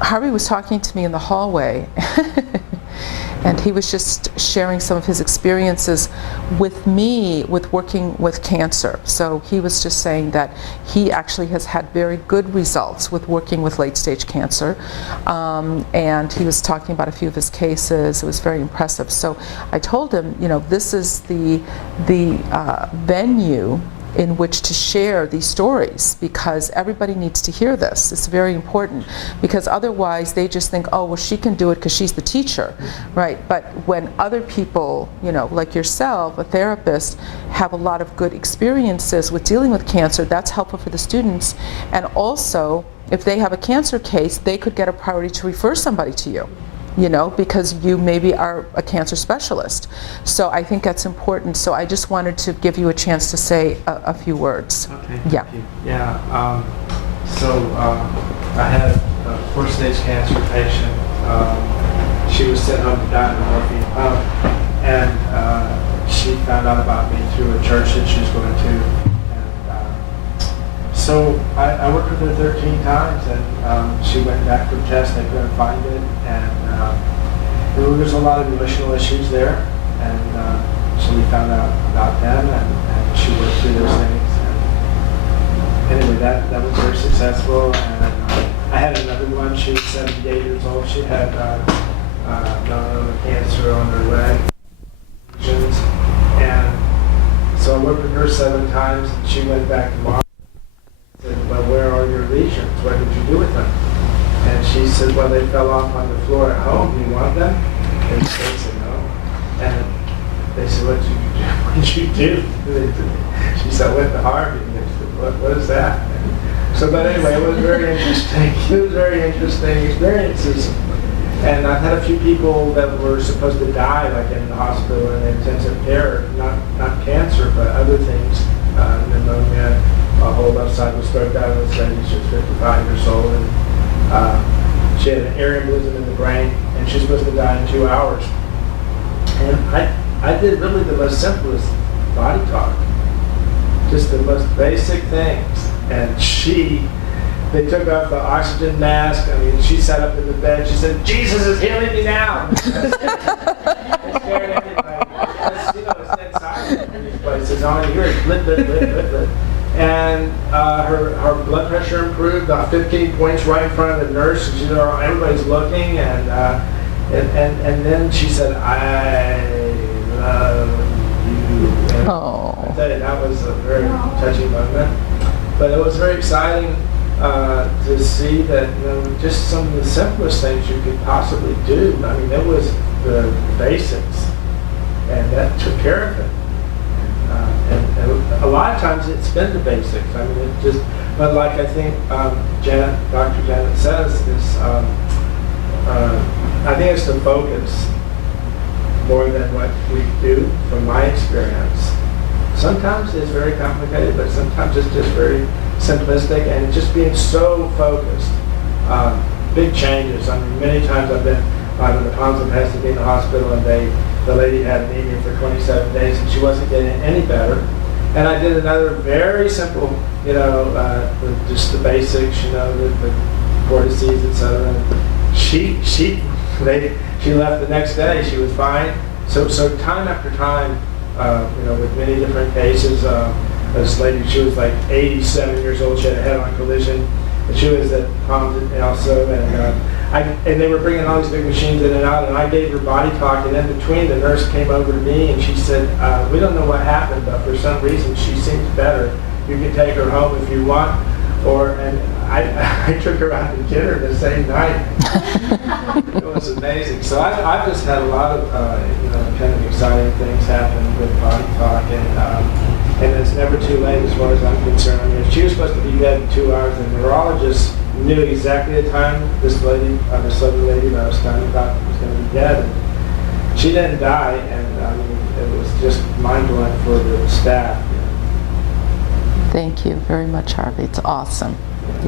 Harvey was talking to me in the hallway and he was just sharing some of his experiences with me with working with cancer. So he was just saying that he actually has had very good results with working with late-stage cancer, and he was talking about a few of his cases. It was very impressive. So I told him, you know, this is the venue in which to share these stories, because everybody needs to hear this. It's very important, because otherwise they just think, oh, well, she can do it because she's the teacher, right? But when other people, you know, like yourself, a therapist, have a lot of good experiences with dealing with cancer, that's helpful for the students. And also, if they have a cancer case, they could get a priority to refer somebody to you, you know, because you maybe are a cancer specialist. So I think that's important. So I just wanted to give you a chance to say a few words. Okay. Yeah. Thank you. Yeah. I had a 4-stage cancer patient. She was sent home to die in a morphine pump, and she found out about me through a church that she was going to. So I worked with her 13 times, and she went back for a test. They couldn't find it, and there was a lot of emotional issues there, and so we found out about them, and she worked through those things. And anyway, that was very successful. And I had another one. She was 78 years old. She had melanoma cancer on her leg, and so I worked with her 7 times, and she went back to Washington. Said, well, where are your lesions? What did you do with them? And she said, well, they fell off on the floor at home. Do you want them? And they said no. And they said, what did you do? She said, I went to Harvey. And they said, what is that? So, but anyway, it was very interesting. It was very interesting experiences. And I've had a few people that were supposed to die, like in the hospital in intensive care, not cancer, but other things, pneumonia. A whole left side was stroked out of this lady. She was 55 years old, and she had an air embolism in the brain, and she was supposed to die in 2 hours. And I did really the most simplest body talk, just the most basic things. And they took off the oxygen mask. I mean, she sat up in the bed. She said, "Jesus is healing me now." It scared everybody. Because, you know, it's dead silent in these places. All you hear is blip, blip, blip, blip, blip. And her blood pressure improved, 15 points right in front of the nurse. You know, everybody's looking, and then she said, "I love you." And I tell you, that was a very touching moment. But it was very exciting to see that, you know, just some of the simplest things you could possibly do. I mean, it was the basics, and that took care of it. And a lot of times it's been the basics. I mean, it just, but like I think Dr. Janet says, is I think it's the focus more than what we do, from my experience. Sometimes it's very complicated, but sometimes it's just very simplistic, and just being so focused. Big changes. I mean, many times I've been in the Palms of Pasadena in the hospital, and the lady had anemia for 27 days, and she wasn't getting any better. And I did another very simple, you know, just the basics, you know, the vortices, etc. She left the next day. She was fine. So time after time, you know, with many different cases. This lady, she was like 87 years old. She had a head-on collision, and she was at Palms also, and they were bringing all these big machines in and out, and I gave her body talk, and in between, the nurse came over to me, and she said, we don't know what happened, but for some reason, she seems better. You can take her home if you want. And I took her out to dinner the same night. It was amazing. So I've just had a lot of, you know, kind of exciting things happen with body talk, and it's never too late as far as I'm concerned. I mean, she was supposed to be dead in 2 hours, and the neurologist knew exactly the time this lady, this other lady that I was telling you about, was going to be dead. And she didn't die, and I mean, it was just mind-blowing for the staff. Thank you very much, Harvey. It's awesome. Yeah.